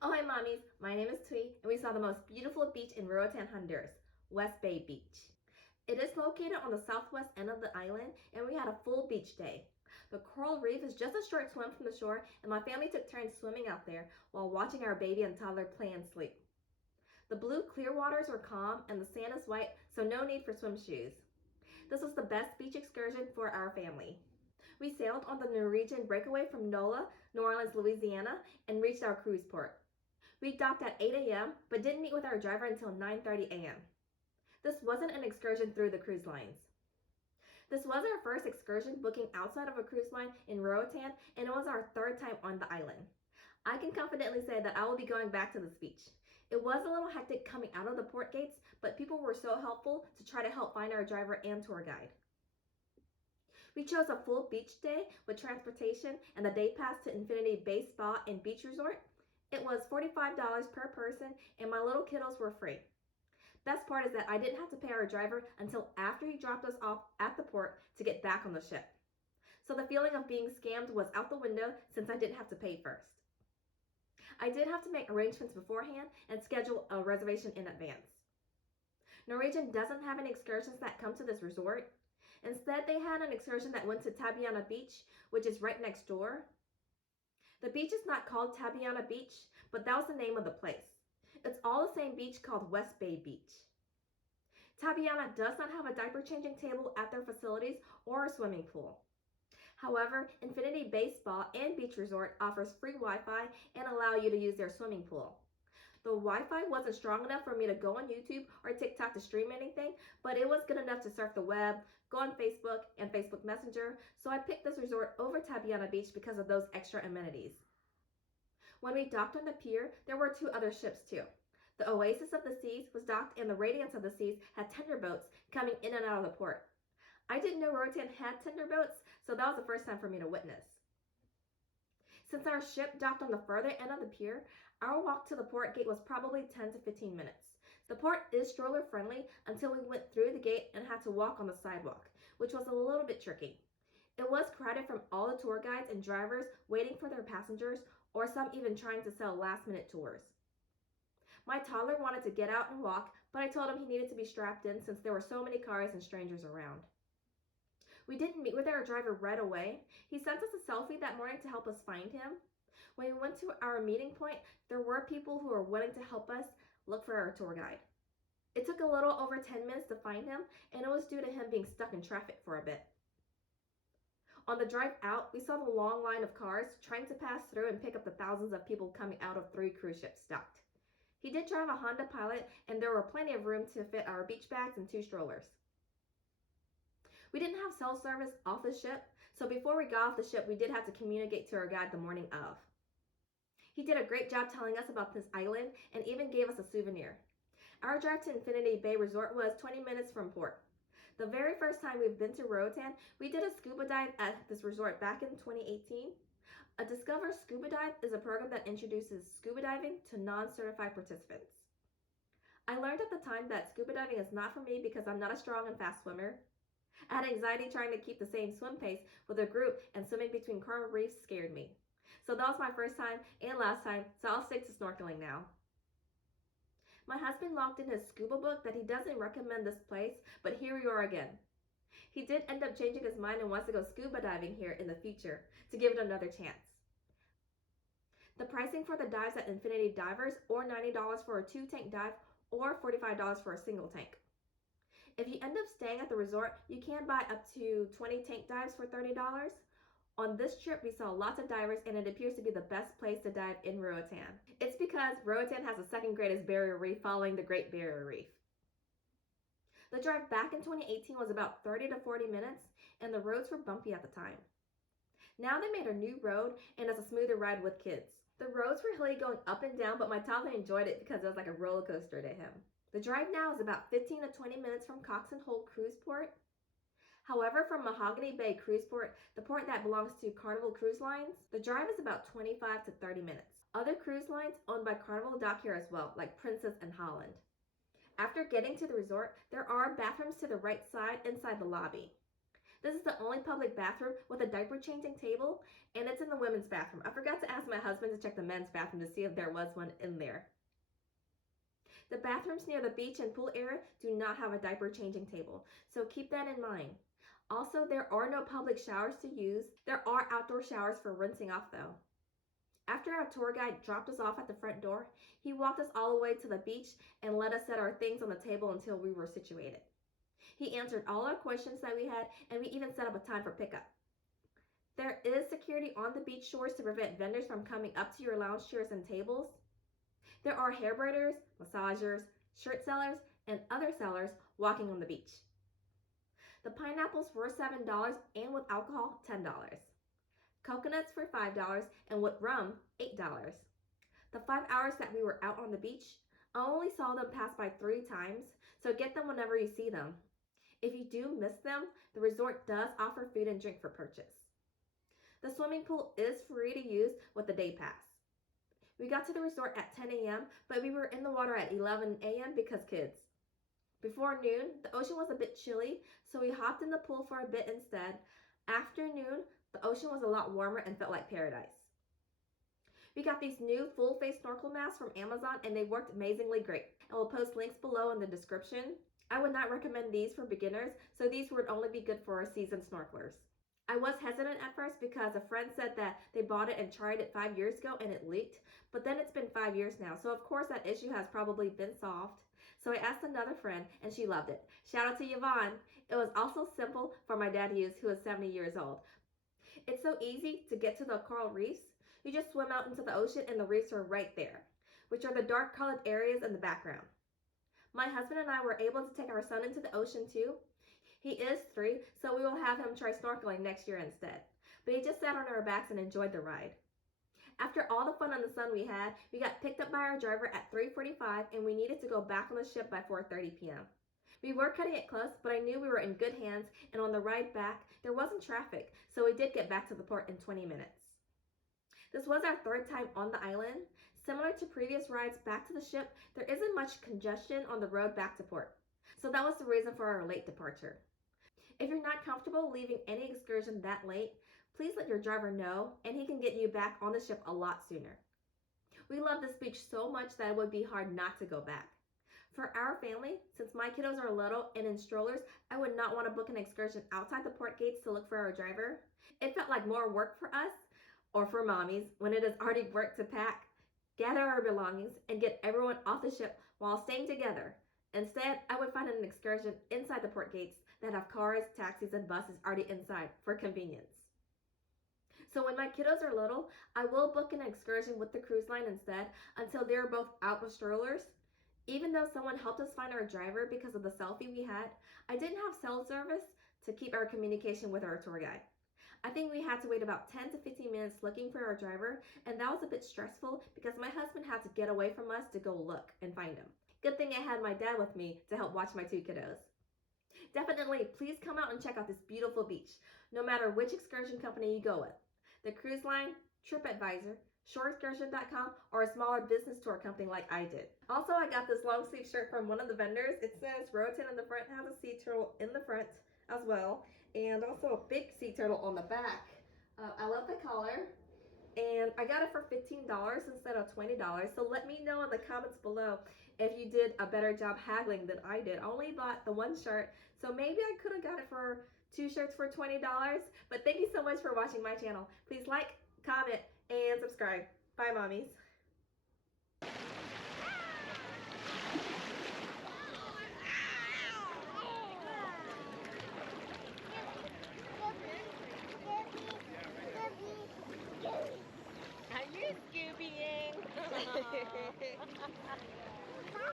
Oh, hi, mommies. My name is Tui, and we saw the most beautiful beach in Roatan, Honduras, West Bay Beach. It is located on the southwest end of the island, and we had a full beach day. The coral reef is just a short swim from the shore, and my family took turns swimming out there while watching our baby and toddler play and sleep. The blue clear waters were calm, and the sand is white, so no need for swim shoes. This was the best beach excursion for our family. We sailed on the Norwegian breakaway from NOLA, New Orleans, Louisiana, and reached our cruise port. We docked at 8 a.m., but didn't meet with our driver until 9:30 a.m. This wasn't an excursion through the cruise lines. This was our first excursion booking outside of a cruise line in Roatan, and it was our third time on the island. I can confidently say that I will be going back to this beach. It was a little hectic coming out of the port gates, but people were so helpful to try to help find our driver and tour guide. We chose a full beach day with transportation and the day pass to Infinity Bay Spa and Beach Resort. It was $45 per person, and my little kiddos were free. Best part is that I didn't have to pay our driver until after he dropped us off at the port to get back on the ship. So the feeling of being scammed was out the window since I didn't have to pay first. I did have to make arrangements beforehand and schedule a reservation in advance. Norwegian doesn't have any excursions that come to this resort. Instead, they had an excursion that went to Tabiana Beach, which is right next door. The beach is not called Tabiana Beach, but that was the name of the place. It's all the same beach called West Bay Beach. Tabiana does not have a diaper changing table at their facilities or a swimming pool. However, Infinity Bay Spa and Beach Resort offers free Wi-Fi and allow you to use their swimming pool. The Wi-Fi wasn't strong enough for me to go on YouTube or TikTok to stream anything, but it was good enough to surf the web, go on Facebook and Facebook Messenger, so I picked this resort over Tabiana Beach because of those extra amenities. When we docked on the pier, there were two other ships too. The Oasis of the Seas was docked and the Radiance of the Seas had tender boats coming in and out of the port. I didn't know Roatan had tender boats, so that was the first time for me to witness. Since our ship docked on the further end of the pier, our walk to the port gate was probably 10 to 15 minutes. The port is stroller friendly until we went through the gate and had to walk on the sidewalk, which was a little bit tricky. It was crowded from all the tour guides and drivers waiting for their passengers, or some even trying to sell last-minute tours. My toddler wanted to get out and walk, but I told him he needed to be strapped in since there were so many cars and strangers around. We didn't meet with our driver right away. He sent us a selfie that morning to help us find him. When we went to our meeting point, there were people who were willing to help us look for our tour guide. It took a little over 10 minutes to find him, and it was due to him being stuck in traffic for a bit. On the drive out, we saw the long line of cars trying to pass through and pick up the thousands of people coming out of 3 cruise ships docked. He did drive a Honda Pilot, and there were plenty of room to fit our beach bags and 2 strollers. We didn't have cell service off the ship, so before we got off the ship, we did have to communicate to our guide the morning of. He did a great job telling us about this island and even gave us a souvenir. Our drive to Infinity Bay Resort was 20 minutes from port. The very first time we've been to Roatan, we did a scuba dive at this resort back in 2018. A Discover Scuba Dive is a program that introduces scuba diving to non-certified participants. I learned at the time that scuba diving is not for me because I'm not a strong and fast swimmer. I had anxiety trying to keep the same swim pace with a group, and swimming between coral reefs scared me. So that was my first time and last time, so I'll stick to snorkeling now. My husband logged in his scuba book that he doesn't recommend this place, but here we are again. He did end up changing his mind and wants to go scuba diving here in the future to give it another chance. The pricing for the dives at Infinity Divers or $90 for a 2-tank dive or $45 for a single tank. If you end up staying at the resort, you can buy up to 20 tank dives for $30. On this trip, we saw lots of divers, and it appears to be the best place to dive in Roatan. It's because Roatan has the second greatest barrier reef following the Great Barrier Reef. The drive back in 2018 was about 30 to 40 minutes, and the roads were bumpy at the time. Now they made a new road, and it's a smoother ride with kids. The roads were hilly going up and down, but my toddler enjoyed it because it was like a roller coaster to him. The drive now is about 15 to 20 minutes from Coxen Hole Port. However, from Mahogany Bay Cruise Port, the port that belongs to Carnival Cruise Lines, the drive is about 25 to 30 minutes. Other cruise lines owned by Carnival dock here as well, like Princess and Holland. After getting to the resort, there are bathrooms to the right side inside the lobby. This is the only public bathroom with a diaper changing table, and it's in the women's bathroom. I forgot to ask my husband to check the men's bathroom to see if there was one in there. The bathrooms near the beach and pool area do not have a diaper changing table, so keep that in mind. Also, there are no public showers to use. There are outdoor showers for rinsing off though. After our tour guide dropped us off at the front door, he walked us all the way to the beach and let us set our things on the table until we were situated. He answered all our questions that we had, and we even set up a time for pickup. There is security on the beach shores to prevent vendors from coming up to your lounge chairs and tables. There are hair braiders, massagers, shirt sellers, and other sellers walking on the beach. The pineapples were $7 and with alcohol $10. Coconuts were $5 and with rum $8. The 5 hours that we were out on the beach, I only saw them pass by 3 times, so get them whenever you see them. If you do miss them, the resort does offer food and drink for purchase. The swimming pool is free to use with the day pass. We got to the resort at 10 a.m., but we were in the water at 11 a.m. because kids. Before noon, the ocean was a bit chilly, so we hopped in the pool for a bit instead. After noon, the ocean was a lot warmer and felt like paradise. We got these new full-face snorkel masks from Amazon, and they worked amazingly great. I will post links below in the description. I would not recommend these for beginners, so these would only be good for seasoned snorkelers. I was hesitant at first because a friend said that they bought it and tried it 5 years ago and it leaked, but then it's been 5 years now, so of course that issue has probably been solved. So I asked another friend and she loved it. Shout out to Yvonne. It was also simple for my dad to use, who is 70 years old. It's so easy to get to the coral reefs. You just swim out into the ocean and the reefs are right there, which are the dark colored areas in the background. My husband and I were able to take our son into the ocean too. He is 3, so we will have him try snorkeling next year instead. But he just sat on our backs and enjoyed the ride. After all the fun in the sun we had, we got picked up by our driver at 3:45 and we needed to go back on the ship by 4:30 p.m. We were cutting it close, but I knew we were in good hands, and on the ride back, there wasn't traffic, so we did get back to the port in 20 minutes. This was our 3rd time on the island. Similar to previous rides back to the ship, there isn't much congestion on the road back to port. So that was the reason for our late departure. If you're not comfortable leaving any excursion that late, please let your driver know and he can get you back on the ship a lot sooner. We love this beach so much that it would be hard not to go back. For our family, since my kiddos are little and in strollers, I would not want to book an excursion outside the port gates to look for our driver. It felt like more work for us, or for mommies, when it is already work to pack, gather our belongings, and get everyone off the ship while staying together. Instead, I would find an excursion inside the port gates that have cars, taxis, and buses already inside for convenience. So when my kiddos are little, I will book an excursion with the cruise line instead until they're both out with strollers. Even though someone helped us find our driver because of the selfie we had, I didn't have cell service to keep our communication with our tour guide. I think we had to wait about 10 to 15 minutes looking for our driver, and that was a bit stressful because my husband had to get away from us to go look and find him. Good thing I had my dad with me to help watch my 2 kiddos. Definitely, please come out and check out this beautiful beach, no matter which excursion company you go with. The cruise line, TripAdvisor, shoreexcursion.com, or a smaller business tour company like I did. Also, I got this long sleeve shirt from one of the vendors. It says Roatan on the front, has a sea turtle in the front as well, and also a big sea turtle on the back. I love the color, and I got it for $15 instead of $20, so let me know in the comments below if you did a better job haggling than I did. I only bought the 1 shirt, so maybe I could have got it for 2 shirts for $20, but thank you so much for watching my channel. Please like, comment, and subscribe. Bye, mommies. Are you Scoobying?